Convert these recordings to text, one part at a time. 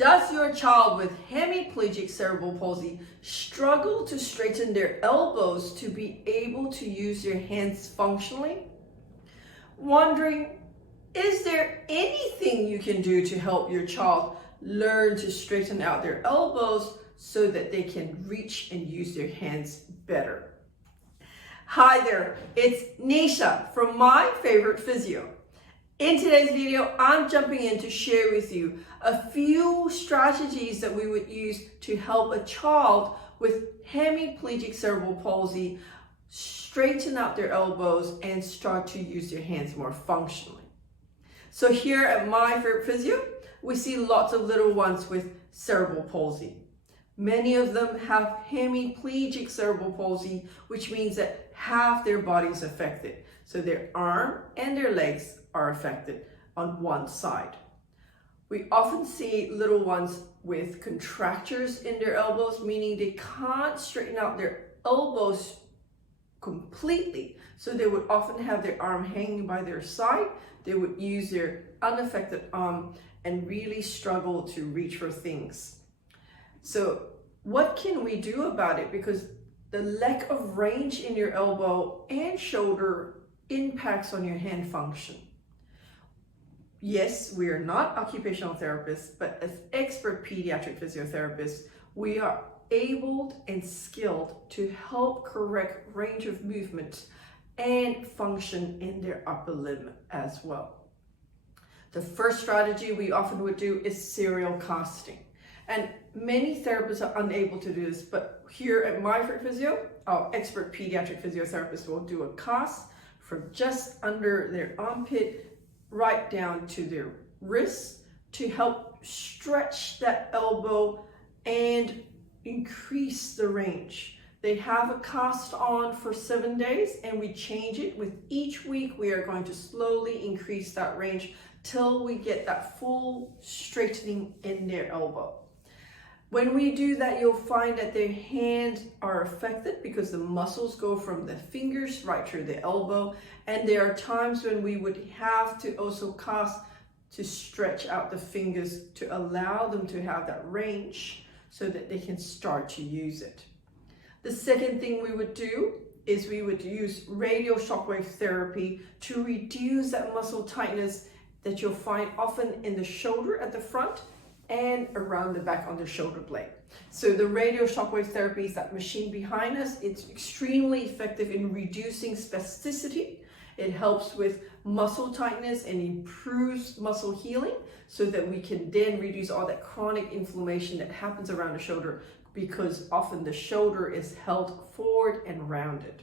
Does your child with hemiplegic cerebral palsy struggle to straighten their elbows to be able to use their hands functionally? Wondering, is there anything you can do to help your child learn to straighten out their elbows so that they can reach and use their hands better? Hi there, it's Neesha from My Favourite Physio. In today's video, I'm jumping in to share with you a few strategies that we would use to help a child with hemiplegic cerebral palsy straighten out their elbows and start to use their hands more functionally. So here at My Favourite Physio, we see lots of little ones with cerebral palsy. Many of them have hemiplegic cerebral palsy, which means that half their body is affected. So their arm and their legs are affected on one side. We often see little ones with contractures in their elbows, meaning they can't straighten out their elbows completely. So they would often have their arm hanging by their side. They would use their unaffected arm and really struggle to reach for things. So what can we do about it? Because the lack of range in your elbow and shoulder impacts on your hand function. Yes, we are not occupational therapists, but as expert pediatric physiotherapists, we are able and skilled to help correct range of movement and function in their upper limb as well. The first strategy we often would do is serial casting. And many therapists are unable to do this, but here at My Favourite Physio, our expert pediatric physiotherapist will do a cast from just under their armpit right down to their wrist to help stretch that elbow and increase the range. They have a cast on for 7 days and we change it. With each week, we are going to slowly increase that range till we get that full straightening in their elbow. When we do that, you'll find that their hands are affected because the muscles go from the fingers right through the elbow. And there are times when we would have to also cast to stretch out the fingers to allow them to have that range so that they can start to use it. The second thing we would do is we would use radial shockwave therapy to reduce that muscle tightness that you'll find often in the shoulder at the front and around the back on the shoulder blade. So the radial shockwave therapy is that machine behind us. It's extremely effective in reducing spasticity. It helps with muscle tightness and improves muscle healing so that we can then reduce all that chronic inflammation that happens around the shoulder because often the shoulder is held forward and rounded.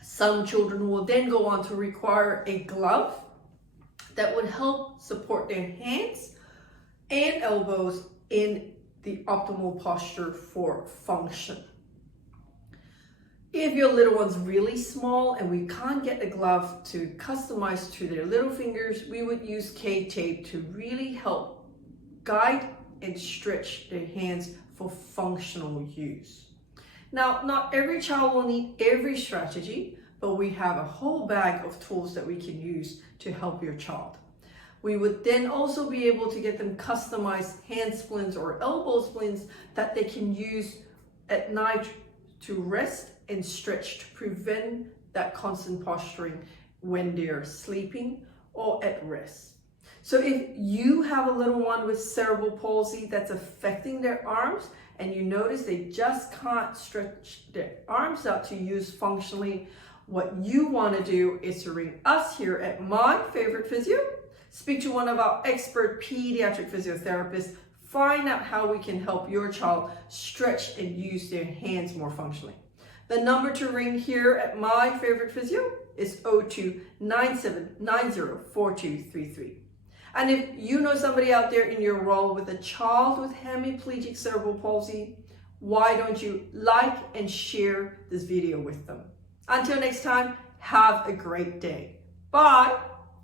Some children will then go on to require a glove that would help support their hands and elbows in the optimal posture for function. If your little one's really small and we can't get a glove to customize to their little fingers, we would use K-tape to really help guide and stretch their hands for functional use. Now, not every child will need every strategy, but we have a whole bag of tools that we can use to help your child. We would then also be able to get them customized hand splints or elbow splints that they can use at night to rest and stretch to prevent that constant posturing when they're sleeping or at rest. So if you have a little one with cerebral palsy that's affecting their arms and you notice they just can't stretch their arms out to use functionally, what you want to do is to ring us here at My Favourite Physio, speak to one of our expert pediatric physiotherapists, find out how we can help your child stretch and use their hands more functionally. The number to ring here at My Favourite Physio is 02-9790-4233. And if you know somebody out there in your role with a child with hemiplegic cerebral palsy, why don't you like and share this video with them? Until next time, have a great day. Bye.